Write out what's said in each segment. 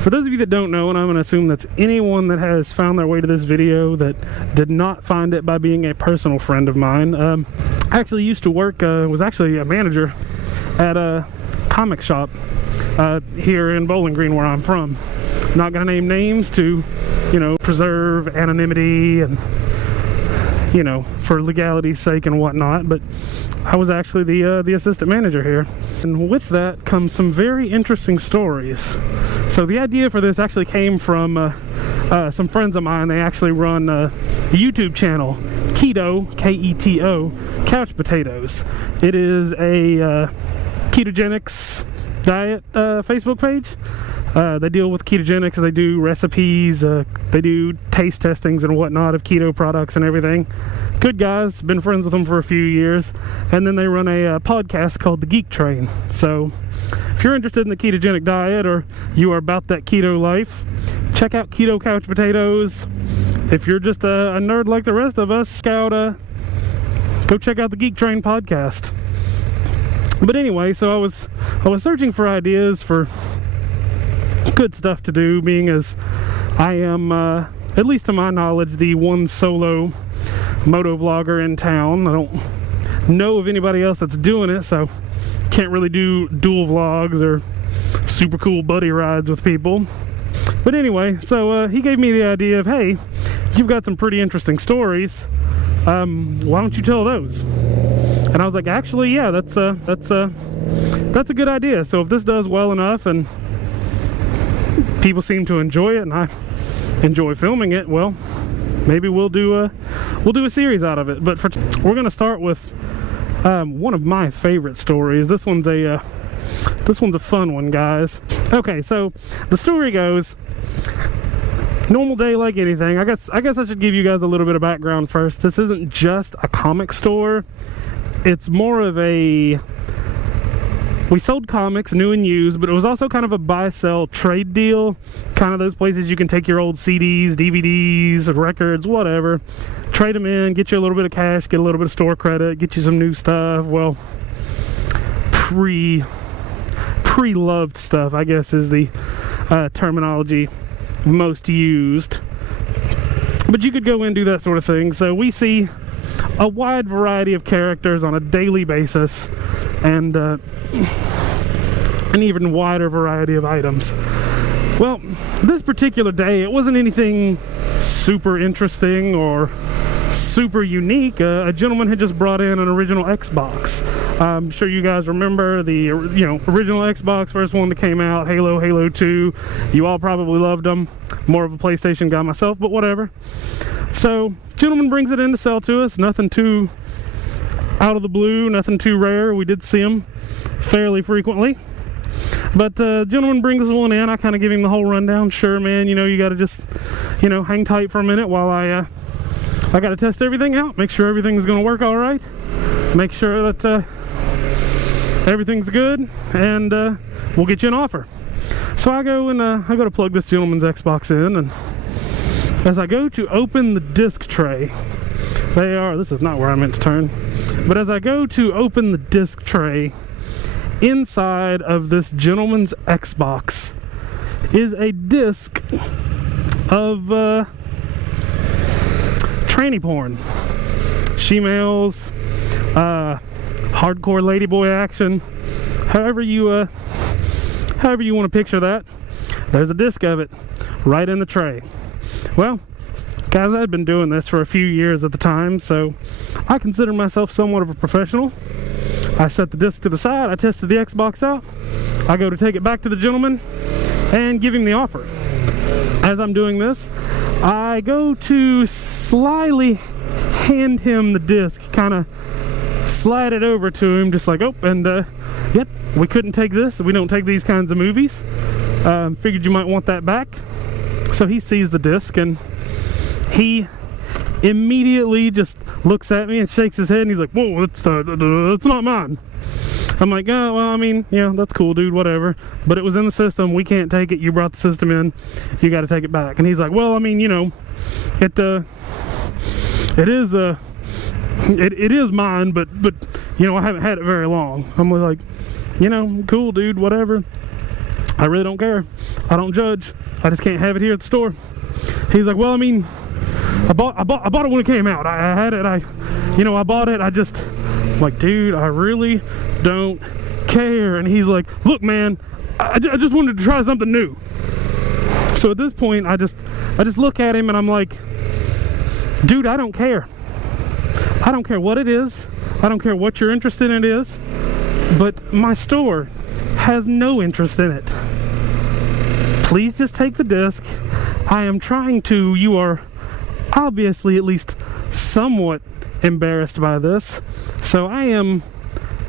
For those of you that don't know, and I'm going to assume that's anyone that has found their way to this video that did not find it by being a personal friend of mine, I actually used to work, was actually a manager at a comic shop here in Bowling Green, where I'm from. Not going to name names to, you know, preserve anonymity and, you know, for legality's sake and whatnot, but I was actually the assistant manager here. And with that comes some very interesting stories. So the idea for this actually came from some friends of mine. They actually run a YouTube channel, Keto, K-E-T-O, Couch Potatoes. It is a ketogenics diet Facebook page. They deal with ketogenics. They do recipes, they do taste testings and whatnot of keto products and everything. Good guys, been friends with them for a few years. And then they run a podcast called The Geek Train. So if you're interested in the ketogenic diet, or you are about that keto life, check out Keto Couch Potatoes. If you're just a nerd like the rest of us, go check out the Geek Train podcast. But anyway, so I was searching for ideas for good stuff to do, being as I am, at least to my knowledge, the one solo moto vlogger in town. I don't know of anybody else that's doing it, so can't really do dual vlogs or super cool buddy rides with people. But anyway, so he gave me the idea of, hey, you've got some pretty interesting stories. Why don't you tell those? And I was like, actually, yeah, that's a good idea. So if this does well enough and people seem to enjoy it and I enjoy filming it, well, maybe we'll do a series out of it. But we're gonna start with one of my favorite stories. This one's a fun one, guys. Okay, so the story goes, normal day like anything. I guess I should give you guys a little bit of background first. This isn't just a comic store. It's more of a, we sold comics, new and used, but it was also kind of a buy-sell trade deal. Kind of those places you can take your old CDs, DVDs, records, whatever, trade them in, get you a little bit of cash, get a little bit of store credit, get you some new stuff. Well, pre-loved stuff, I guess, is the terminology most used. But you could go in and do that sort of thing. So we see a wide variety of characters on a daily basis, and an even wider variety of items. Well, this particular day, it wasn't anything super interesting or super unique. A gentleman had just brought in an original Xbox. I'm sure you guys remember the original Xbox, first one that came out, Halo 2. You all probably loved them. More of a PlayStation guy myself, but whatever. So, gentleman brings it in to sell to us. Nothing too out of the blue, nothing too rare. We did see them fairly frequently. But the gentleman brings one in. I kind of give him the whole rundown. Sure, man, you got to just, hang tight for a minute while I got to test everything out, make sure everything's going to work all right, make sure that everything's good, and we'll get you an offer. So I go and I go to plug this gentleman's Xbox in, and as I go to open the disc tray, this is not where I meant to turn, but as I go to open the disc tray, inside of this gentleman's Xbox is a disc of tranny porn, she-males, hardcore ladyboy action, however you want to picture that. There's a disc of it right in the tray. Well, guys, I'd been doing this for a few years at the time, so I consider myself somewhat of a professional. I set the disc to the side, I tested the Xbox out, I go to take it back to the gentleman and give him the offer. As I'm doing this, I go to slyly hand him the disc, kind of slide it over to him, just like, yep, we couldn't take this, we don't take these kinds of movies, figured you might want that back. So he sees the disc and he immediately just looks at me and shakes his head, and he's like, whoa, it's not mine. I'm like, oh, well, I mean, yeah, that's cool, dude, whatever, but it was in the system, we can't take it, you brought the system in, you got to take it back. And he's like, well, I mean, it is mine, but I haven't had it very long. I'm like, cool, dude, whatever. I really don't care. I don't judge. I just can't have it here at the store. He's like, well, I mean, I bought it when it came out. I had it. I bought it. I'm like, dude, I really don't care. And he's like, look, man, I just wanted to try something new. So at this point, I just look at him and I'm like, dude, I don't care. I don't care what it is. I don't care what your interest in it is. But my store has no interest in it. Please just take the disc. I am trying to. You are obviously at least somewhat embarrassed by this. So I am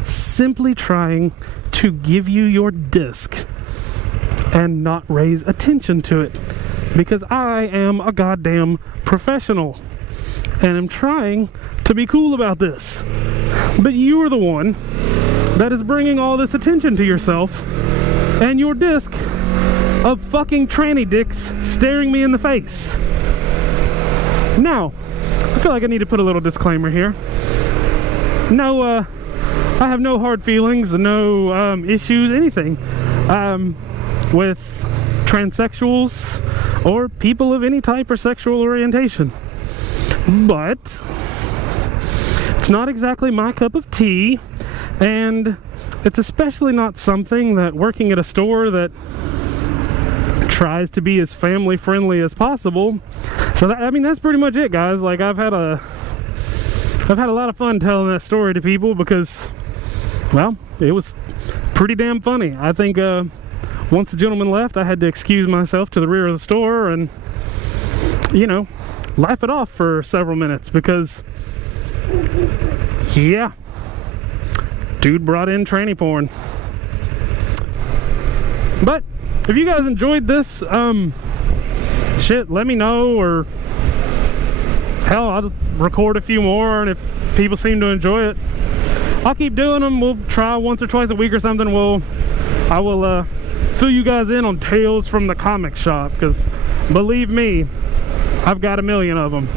simply trying to give you your disc and not raise attention to it, because I am a goddamn professional and I'm trying to be cool about this. But you are the one that is bringing all this attention to yourself and your disc of fucking tranny dicks staring me in the face. Now, I feel like I need to put a little disclaimer here. No, I have no hard feelings, no issues, anything with transsexuals or people of any type or sexual orientation. But it's not exactly my cup of tea, and it's especially not something that working at a store that tries to be as family friendly as possible. So that's pretty much it, guys. Like, I've had a lot of fun telling that story to people because, well, it was pretty damn funny. I think once the gentleman left, I had to excuse myself to the rear of the store and, laugh it off for several minutes because, yeah, dude brought in tranny porn. But if you guys enjoyed this, shit, let me know, or hell, I'll just record a few more, and if people seem to enjoy it, I'll keep doing them. We'll try once or twice a week or something. I will fill you guys in on tales from the comic shop, because believe me, I've got a million of them.